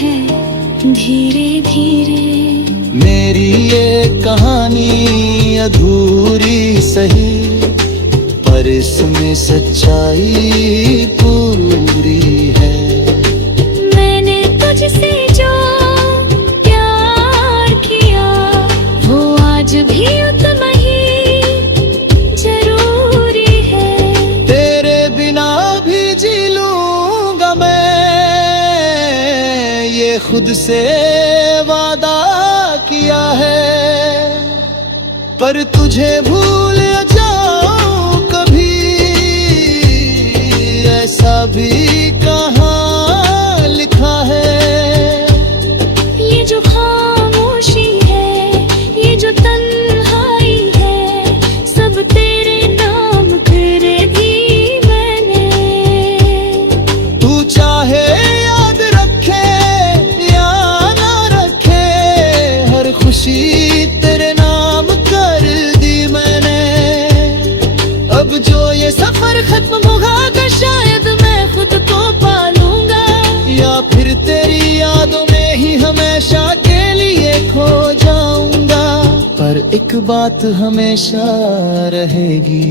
है धीरे धीरे। मेरी ये कहानी अधूरी सही, पर इसमें सच्चाई पूरी है। मैंने तुझसे जो प्यार किया वो आज भी उतना ही जरूरी है। तेरे बिना भी जी लूंगा मैं, ये खुद से वादा किया है। पर तुझे भूल जाऊं कभी, ऐसा भी कहाँ लिखा है। ये जो खामोशी है, ये जो तन्हाई है, सब तेरे नाम तेरे दी मैंने। तू चाहे याद रखे या ना रखे, हर खुशी तेरे नाम कर दी मैंने। अब जो ये सफर खत्म होगा शायद मैं खुद को पालूंगा, या फिर तेरी यादों में ही हमेशा के लिए खो जाऊंगा। पर एक बात हमेशा रहेगी,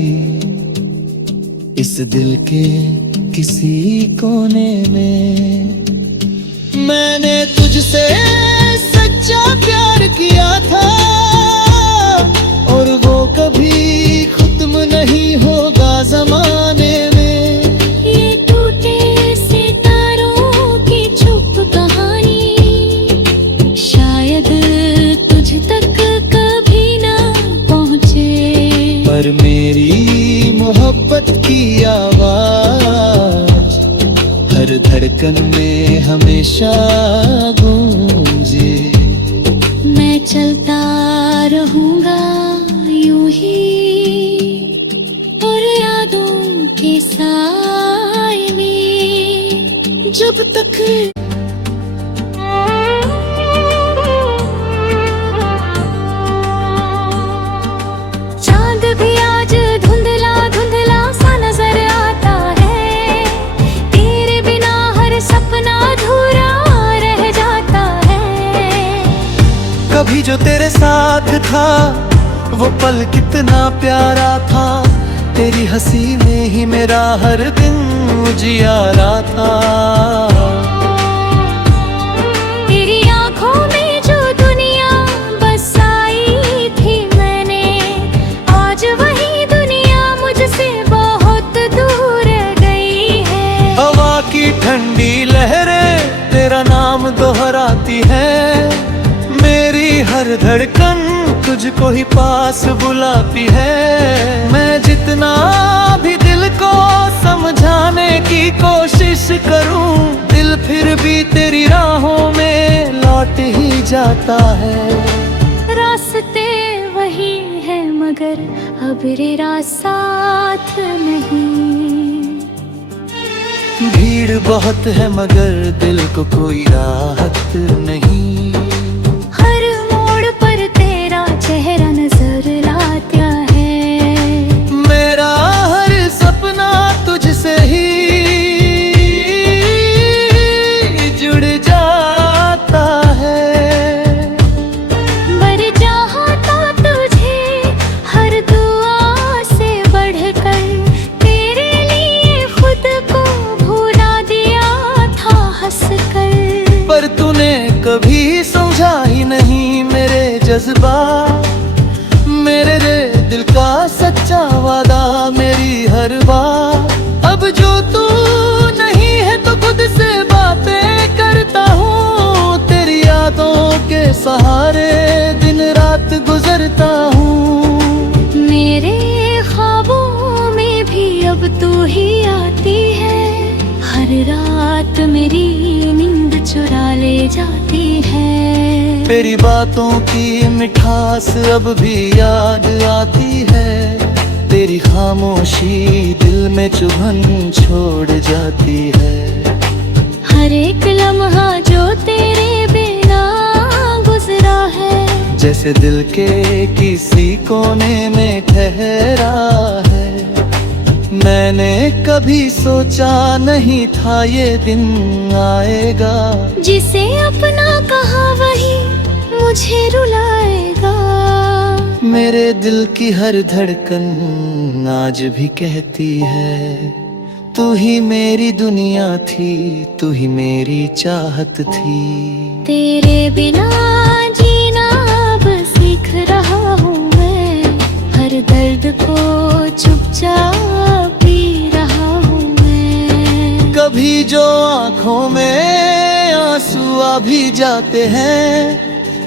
इस दिल के किसी कोने में। मैंने तुझसे सच्चा प्यार किया था, और वो कभी खत्म नहीं होगा जमाने में। ये टूटे सितारों की चुप कहानी शायद तुझ तक कभी ना पहुँचे, पर मेरी मोहब्बत की आवाज हर धड़कन में हमेशा गूंजे। मैं चलता रहूंगा यूं ही, और यादों के साए में जब तक। चांद भी आज धुंधला धुंधला सा नजर आता है, तेरे बिना हर सपना अधूरा रह जाता है। कभी जो तेरे साथ था वो पल कितना प्यारा था, तेरी हंसी में ही मेरा हर दिन उजियारा था। तेरी आंखों में जो दुनिया बसाई थी मैंने, आज वही दुनिया मुझसे बहुत दूर गई है। हवा की ठंडी लहरें तेरा नाम दोहराती है, मेरी हर धड़कन तुझको ही पास बुलाती है। मैं जितना भी दिल को समझाने की कोशिश करूं, दिल फिर भी तेरी राहों में लौट ही जाता है। रास्ते वही है मगर अब तेरा साथ नहीं। भीड़ बहुत है मगर दिल को कोई राहत नहीं। हर मोड़ पर तेरा चेहरा नजर लाता है, मेरा हर सपना तुझसे ही जुड़ जाता है। बर चाहता तुझे हर दुआ से बढ़कर, तेरे लिए खुद को भुला दिया था हंसकर। पर तूने कभी समझा ही नहीं मेरे जज्बात, मेरे दिल का सच्चा वादा मेरी हर बात। अब जो तू नहीं है तो खुद से बातें करता हूँ, तेरी यादों के सहारे दिन रात गुजरता हूँ। मेरे ख्वाबों में भी अब तू ही आती है, हर रात मेरी नींद चुरा ले जाती है। तेरी बातों की मिठास अब भी याद आती है, तेरी खामोशी दिल में चुभन छोड़ जाती है। हर एक लम्हा जो तेरे बिना गुजरा है, जैसे दिल के किसी कोने में ठहरा है। मैंने कभी सोचा नहीं था ये दिन आएगा, जिस जिसे अपना कहा वही मुझे रुलाएगा। मेरे दिल की हर धड़कन आज भी कहती है, तू ही मेरी दुनिया थी, तू ही मेरी चाहत थी। तेरे बिना जीना अब सीख रहा हूँ मैं, हर दर्द को चुपचाप पी रहा हूँ मैं। कभी जो आँखों में आंसू आ भी जाते हैं,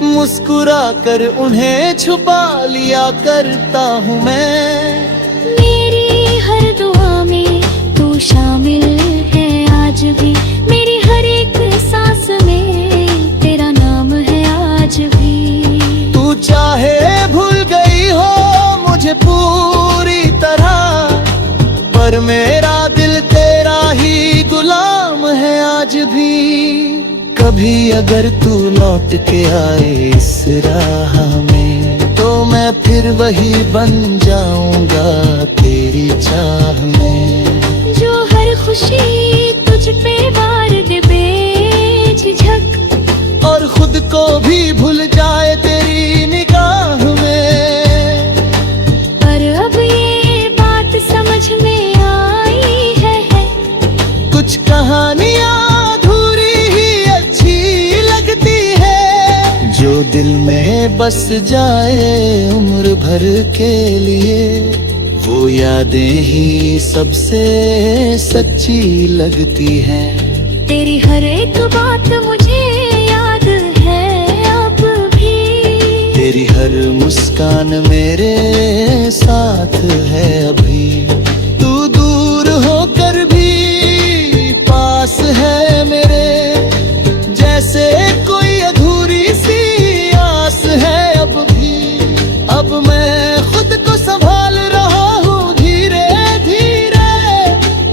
मुस्कुरा कर उन्हें छुपा लिया करता हूँ मैं। मेरी हर दुआ में तू शामिल है आज भी, मेरी हर एक सांस में तेरा नाम है आज भी। तू चाहे भूल गई हो मुझे पूरी तरह, पर मेरा दिल तेरा ही गुलाम है आज भी। कभी अगर तू लौट के आए इस राह में, तो मैं फिर वही बन जाऊंगा तेरी चाह में। जो हर खुशी तुझ पे वार दे बेझिझक, और खुद को भी भूल जाए तेरी निगाह में। पर अब ये बात समझ में आई है कुछ कहानियाँ जो दिल में बस जाए उम्र भर के लिए, वो यादें ही सबसे सच्ची लगती हैं। तेरी हर एक बात मुझे याद है अब भी, तेरी हर मुस्कान मेरे साथ है अभी। तू दूर होकर भी पास है मेरे, जैसे कोई अधूरी सी है अब भी। अब मैं खुद को संभाल रहा हूँ धीरे धीरे,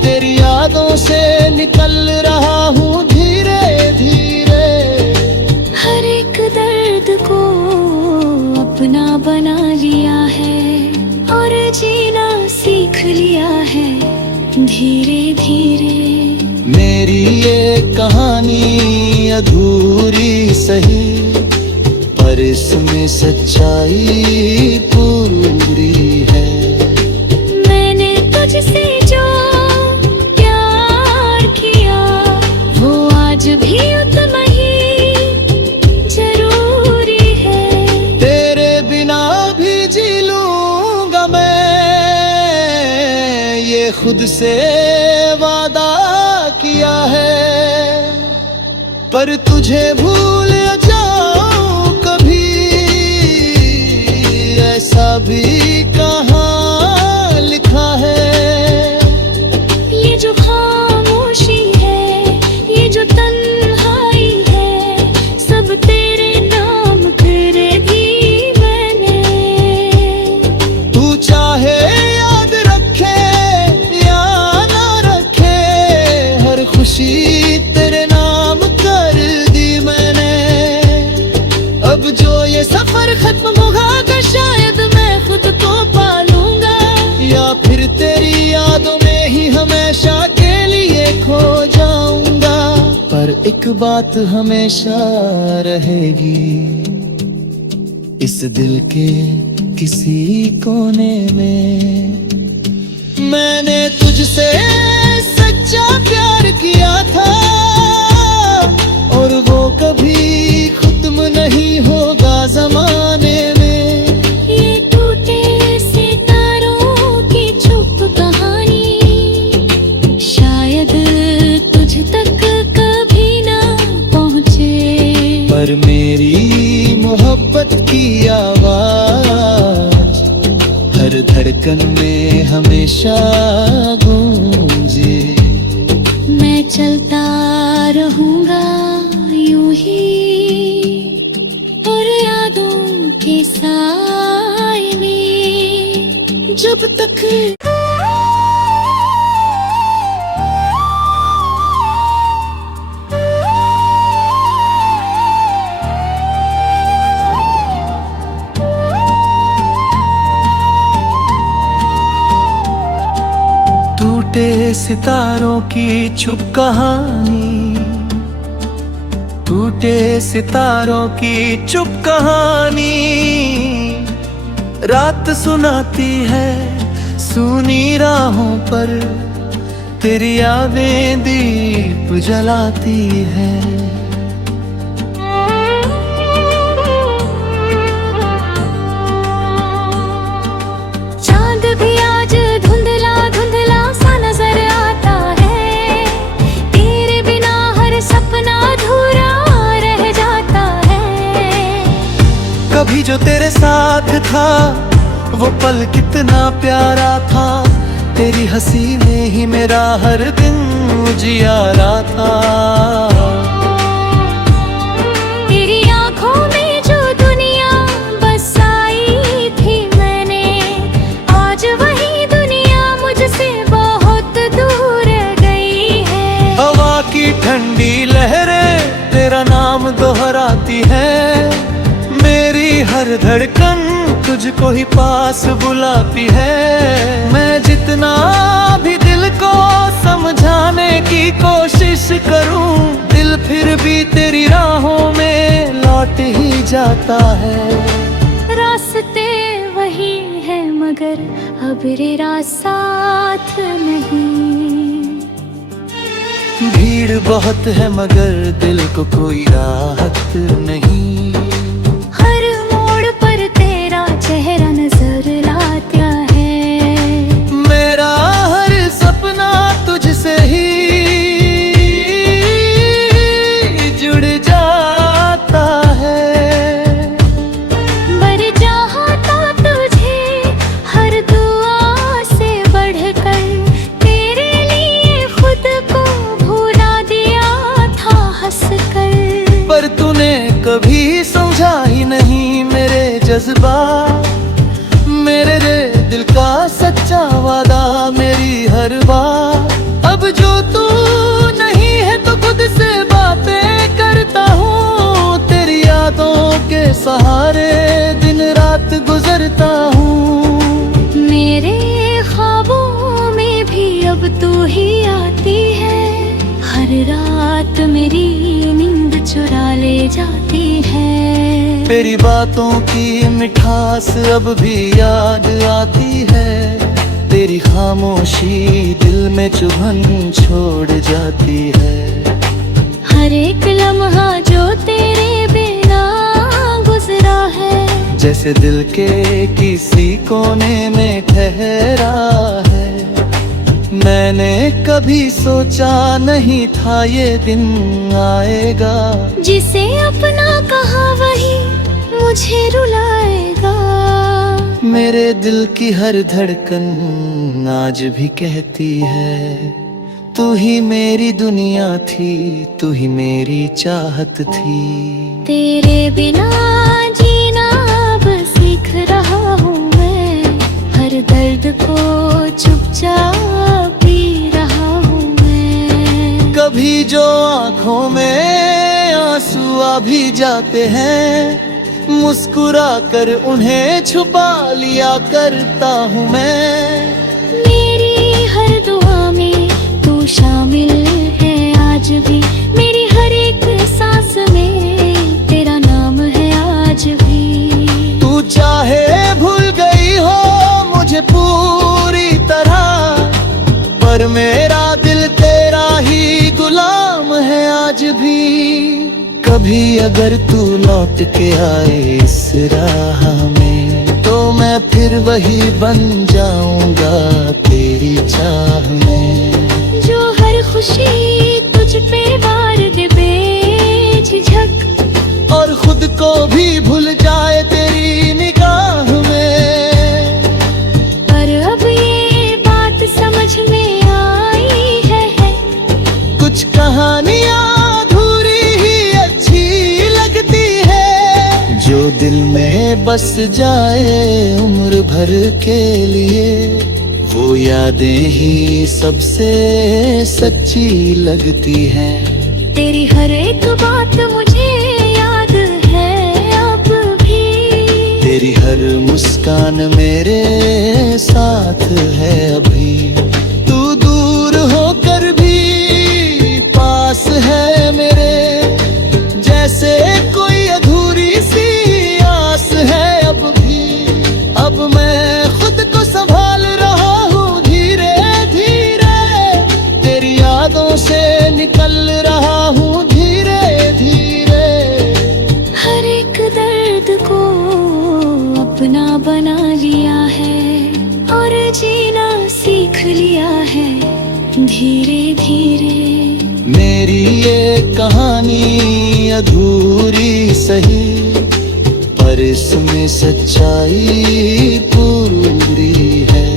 तेरी यादों से निकल रहा हूँ धीरे धीरे। हर एक दर्द को अपना बना लिया है, और जीना सीख लिया है धीरे धीरे। मेरी ये कहानी अधूरी सही, पर इसमें सच्चाई पूरी है। मैंने तुझसे जो प्यार किया, वो आज भी उतना ही जरूरी है। तेरे बिना भी जी लूंगा मैं, ये खुद से वादा किया है। पर तुझे भूल ऐसा भी कहाँ लिखा है। ये जो खामोशी है, ये जो तन्हाई है, सब तेरे नाम करेगी मैंने। तू चाहे याद रखे या ना रखे, हर खुशी तेरे नाम कर दी मैंने। अब जो ये सफर खत्म होगा, शायद मैं खुद को पालूंगा, या फिर तेरी यादों में ही हमेशा के लिए खो जाऊंगा। पर एक बात हमेशा रहेगी, इस दिल के किसी कोने में। मैंने तुझसे सच्चा प्यार किया था, और वो कभी खत्म नहीं होगा जमाने में। पर मेरी मोहब्बत की आवाज हर धड़कन में हमेशा गूंजे। मैं चलता रहूंगा यूं ही, और यादों के साए में जब तक। टूटे सितारों की छुप कहानी, टूटे सितारों की चुप कहानी रात सुनाती है सूनी राहों पर, तेरी यादें दीप जलाती है। चांद भी आज धुंधला धुंधला सा नजर आता है, तेरे बिना हर सपना अधूरा रह जाता है। कभी जो तेरे साथ था वो पल कितना प्यारा था, तेरी हंसी में ही मेरा हर दिन उजियारा था। तेरी आंखों में जो दुनिया बसाई थी मैंने, आज वही दुनिया मुझसे बहुत दूर गई है। हवा की ठंडी लहरें तेरा नाम दोहराती है, मेरी हर धड़कन तुझको ही पास बुलाती है। मैं जितना भी दिल को समझाने की कोशिश करूं, दिल फिर भी तेरी राहों में लौट ही जाता है। रास्ते वही है मगर अब तेरा साथ नहीं। भीड़ बहुत है मगर दिल को कोई राहत नहीं। चेहरा नजर लाता है, मेरा हर सपना तुझसे ही जुड़ जाता है। बर चाहता तुझे हर दुआ से बढ़कर, तेरे लिए खुद को भुला दिया था हंसकर। पर तूने कभी समझा ही नहीं मेरे जज्बात, मेरे दिल का सच्चा वादा मेरी हर बात। अब जो तू नहीं है तो खुद से बातें करता हूँ, तेरी यादों के सहारे दिन रात गुजरता हूँ। मेरे ख्वाबों में भी अब तू ही आती है, हर रात मेरी नींद चुरा ले जाती है। तेरी बातों की मिठास अब भी याद आती है, तेरी खामोशी दिल में चुभन छोड़ जाती है। हर एक लम्हा जो तेरे बिना गुजरा है, जैसे दिल के किसी कोने में ठहरा है। मैंने कभी सोचा नहीं था ये दिन आएगा, जिसे अपना कहा वही मुझे रुलाएगा। मेरे दिल की हर धड़कन आज भी कहती है, तू ही मेरी दुनिया थी, तू ही मेरी चाहत थी। तेरे बिना जीना अब सीख रहा हूँ मैं, हर दर्द को चुपचाप पी रहा हूँ मैं। कभी जो आँखों में आंसू आ भी जाते हैं, मुस्कुरा कर उन्हें छुपा लिया करता हूँ मैं। मेरी हर दुआ में तू शामिल है आज भी, मेरी हर एक सांस में तेरा नाम है आज भी। तू चाहे भूल गई हो मुझे पूरी तरह, पर मेरा दिल तेरा ही गुलाम है आज भी। कभी अगर तू लौट के आए इस राह में, तो मैं फिर वही बन जाऊंगा तेरी चाह में। जो हर खुशी तुझ पे वार दे बेझिझक, और खुद को भी भूल जाए तेरी निगाह में। पर अब ये बात समझ में आई है, कुछ कहानियाँ जो दिल में बस जाए उम्र भर के लिए, वो यादें ही सबसे सच्ची लगती हैं। तेरी हर एक बात मुझे याद है अब भी, तेरी हर मुस्कान मेरे साथ है अभी। तू दूर होकर भी पास है मेरे, दूरी सही, पर इसमें सच्चाई पूरी है।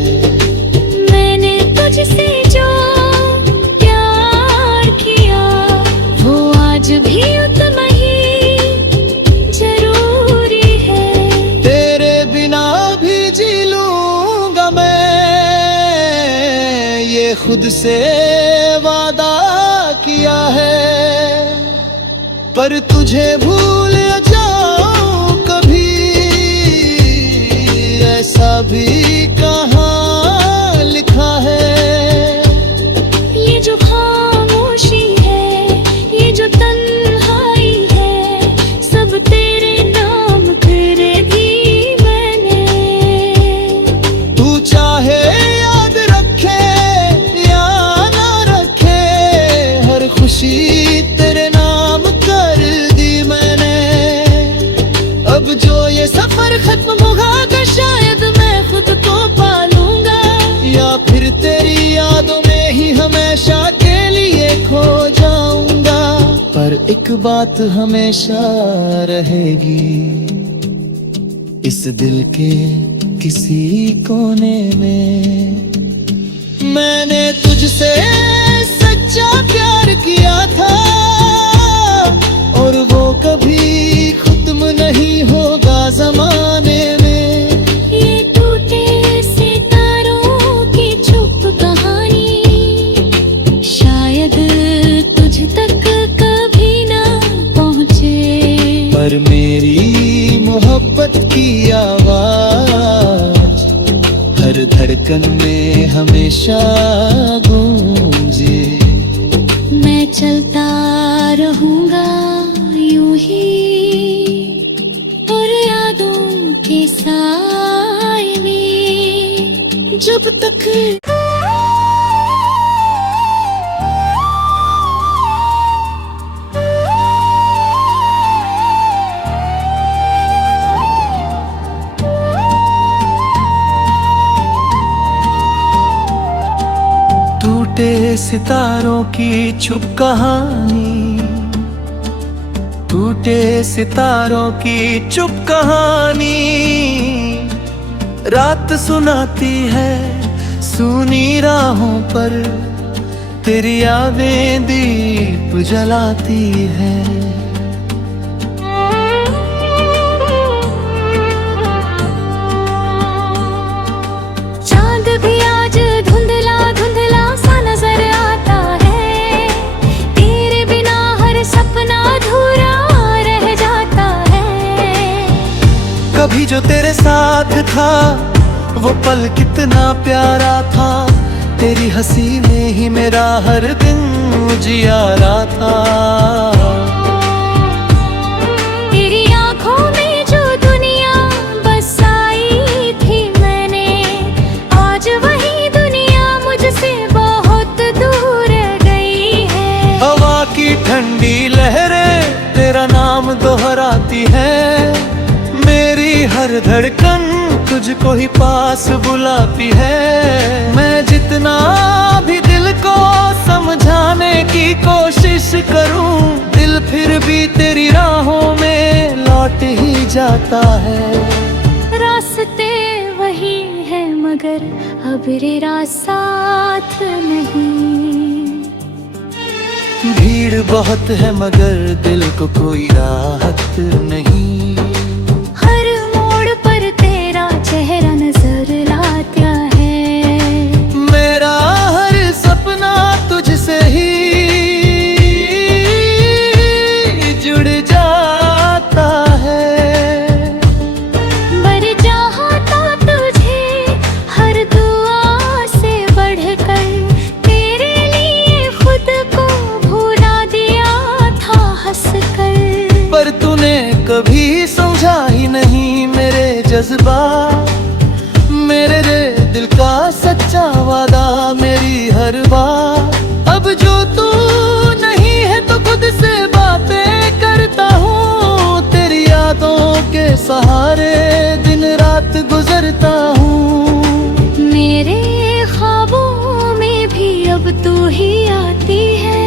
मैंने तुझसे जो प्यार किया वो आज भी उतना ही जरूरी है। तेरे बिना भी जी लूंगा मैं, ये खुद से वादा किया है। पर तुझे भूल जाऊं कभी, ऐसा भी कहाँ लिखा है। ये जो खामोशी है, ये जो तन्हाई है, सब तेरे नाम कर दी मैंने। तू चाहे याद रखे या ना रखे, हर खुशी तेरे नाम कर दी मैंने। अब जो ये सफर खत्म होगा तो शायद मैं खुद को पालूंगा, या फिर तेरी यादों में ही हमेशा के लिए खो जाऊंगा। पर एक बात हमेशा रहेगी, इस दिल के किसी कोने में। मैंने तुझसे सच्चा प्यार किया था, और वो कभी खत्म नहीं होगा जमाने में। ये टूटे सितारों की चुप कहानी शायद तुझ तक कभी ना पहुँचे, पर मेरी मोहब्बत की आवाज हर धड़कन में हमेशा गूंजे। मैं चलता रहूंगा यूं ही, और यादों के साए में जब तक। टूटे सितारों की चुप कहानी, टूटे सितारों की चुप कहानी, रात सुनाती है सूनी राहों पर, तेरी यादें दीप जलाती है। चांद भी आज धुंधला धुंधला सा नजर आता है, तेरे बिना हर सपना अधूरा रह जाता है। कभी जो तेरे साथ था वो पल कितना प्यारा था, तेरी हंसी में ही मेरा हर दिन उजियारा था। तेरी आंखों में जो दुनिया बसाई थी मैंने, आज वही दुनिया मुझसे बहुत दूर गई है। हवा की ठंडी लहरें तेरा नाम दोहराती है, मेरी हर धड़कन तुझको ही पास बुलाती है। मैं जितना भी दिल को समझाने की कोशिश करूं, दिल फिर भी तेरी राहों में लौट ही जाता है। रास्ते वही है मगर अब तेरा साथ नहीं। भीड़ बहुत है मगर दिल को कोई राहत नहीं। हर मोड़ पर तेरा चेहरा नजर लाता है, मेरा हर सपना तुझसे ही जुड़ जाता है। बर चाहता तुझे हर दुआ से बढ़कर, तेरे लिए खुद को भुला दिया था हंसकर। पर तूने कभी समझा ही नहीं मेरे जज्बात, मेरे दिल का सच्चा वादा मेरी हर बात। अब जो तू नहीं है तो खुद से बातें करता हूँ, तेरी यादों के सहारे दिन रात गुजरता हूँ। मेरे ख्वाबों में भी अब तू ही आती है,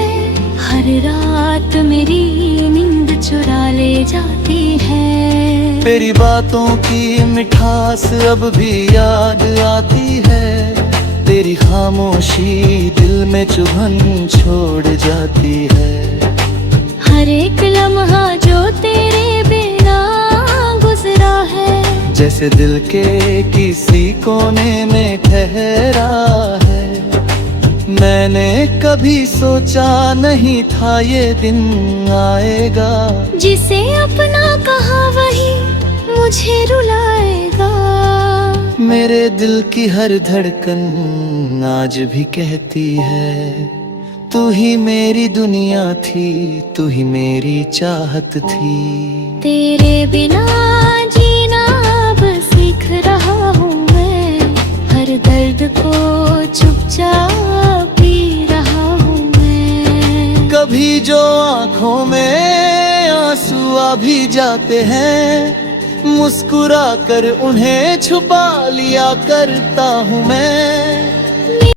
हर रात मेरी नींद चुरा ले जाती है। तेरी बातों की मिठास अब भी याद आती है, तेरी खामोशी दिल में चुभन छोड़ जाती है। हर एक लम्हा जो तेरे बिना गुजरा है, जैसे दिल के किसी कोने में ठहरा है। मैंने कभी सोचा नहीं था ये दिन आएगा, जिसे अपना कहा वही मुझे रुलाएगा। मेरे दिल की हर धड़कन आज भी कहती है, तू ही मेरी दुनिया थी, तू ही मेरी चाहत थी। तेरे बिना जीना अब सीख रहा हूँ मैं, हर दर्द को चुपचाप पी रहा हूँ मैं। कभी जो आंखों में आंसू आ भी जाते हैं, मुस्कुरा कर उन्हें छुपा लिया करता हूँ मैं।